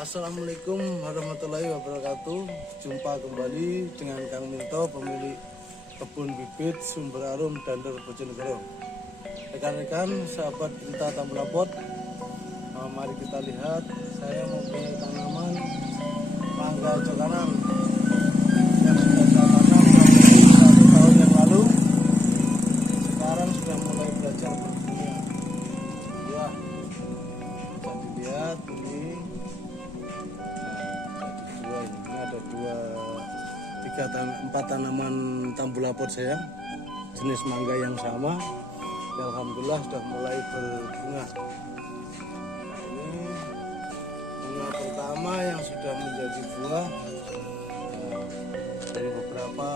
Assalamualaikum warahmatullahi wabarakatuh. Jumpa kembali dengan Kang Minto, pemilik kebun bibit Sumber Arum Dander Bojonegoro. Rekan-rekan, sahabat kita Tambulapot, mari kita lihat. Saya mempunyai tanaman mangga cokanan yang sudah saya tanam 1 tahun yang lalu. Sekarang sudah mulai belajar berbunga. Ya, bisa dilihat ini. Ada 4 tanaman Tambulapot saya, jenis mangga yang sama. Alhamdulillah sudah mulai berbunga. Ini bunga pertama yang sudah menjadi buah. Dari beberapa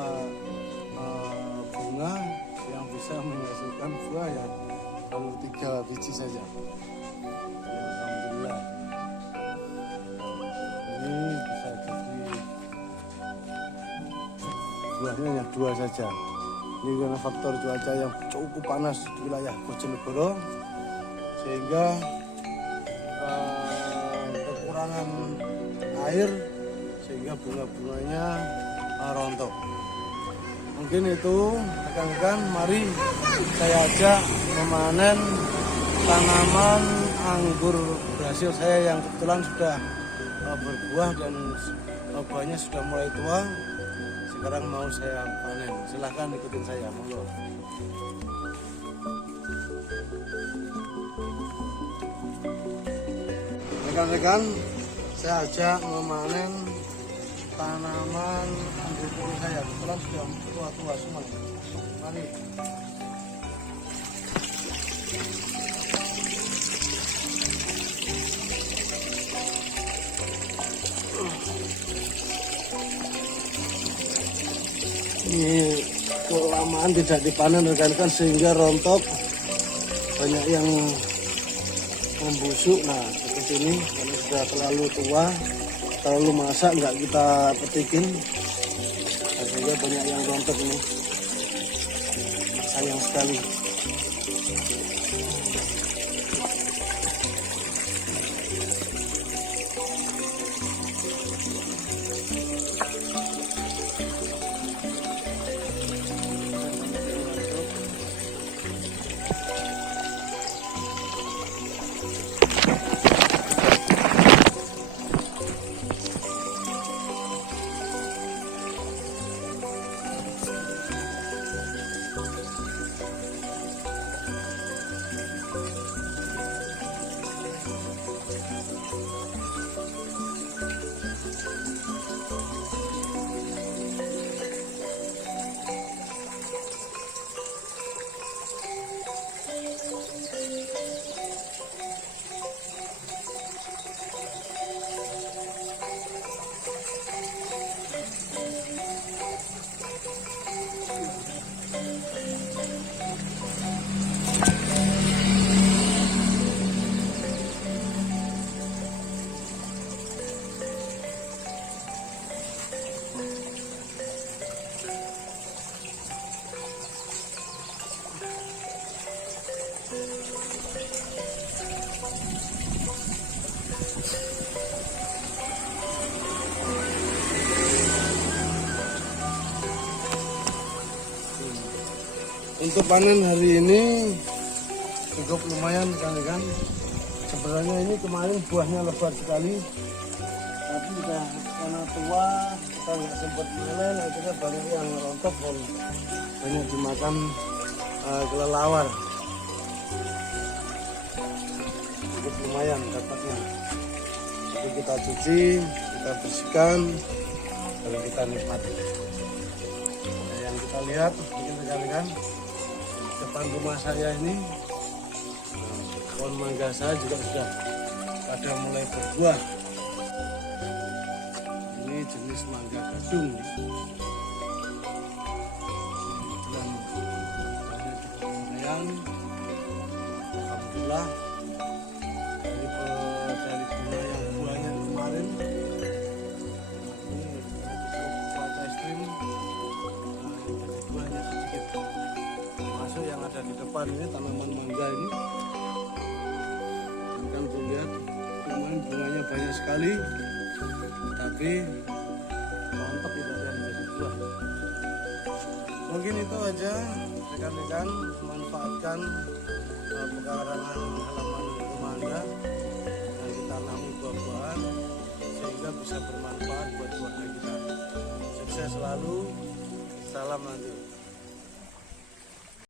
bunga yang bisa menghasilkan buah ya baru 3 biji saja. Alhamdulillah. Ini bisa jadi buahnya hanya 2 saja. Ini karena faktor cuaca yang cukup panas di wilayah Bojonegoro, sehingga kekurangan air sehingga bunga-bunganya rontok. Mungkin itu rekan-rekan, mari saya ajak memanen tanaman anggur berhasil saya yang kebetulan sudah berbuah dan buahnya sudah mulai tua. Sekarang mau saya panen, silahkan ikutin saya, monggo. Rekan-rekan, saya ajak memanen tanaman anggur purus saya, kebetulan sudah tua-tua semua. Mari. Ini kelamaan tidak dipanen rekan-rekan sehingga rontok, banyak yang membusuk. Nah seperti ini, karena sudah terlalu tua, terlalu masak nggak kita petikin, nah, sehingga banyak yang rontok ini. Sayang sekali. Untuk panen hari ini cukup lumayan kan. Sebenarnya ini kemarin buahnya lebat sekali, tapi karena tua kita nggak sempat panen, akhirnya banyak yang rontok dan banyak dimakan kelelawar. Cukup lumayan dapatnya. Jadi kita cuci, kita bersihkan, lalu kita nikmati. Nah, yang kita lihat mungkin rekan-rekan, depan rumah saya ini pohon mangga saya juga sudah pada mulai berbuah. Ini jenis mangga gadung. Dan lumayan, alhamdulillah dari bunga yang buahnya kemarin. Ini cuaca ekstrim, jadi buahnya sedikit. Masuk yang ada di depan ini tanaman mangga ini, kan lihat lumayan bunganya banyak sekali, tapi mantap itu yang jadi buah. Mungkin itu aja rekan-rekan, manfaatkan pekarangan halaman rumah Anda yang ditanami buah-buahan sehingga bisa bermanfaat buat keluarga kita. Sukses selalu, salam lanjut.